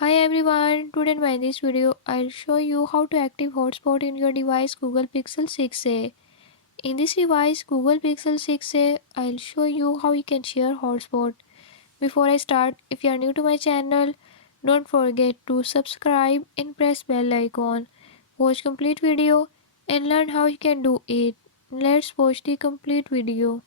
Hi everyone, today in this video I'll show you how to active hotspot in your device Google Pixel 6a. In this device Google Pixel 6a, I'll show you how you can share hotspot. Before I start, if you are new to my channel, don't forget to subscribe and press bell icon. Watch complete video and learn how you can do it. Let's watch the complete video.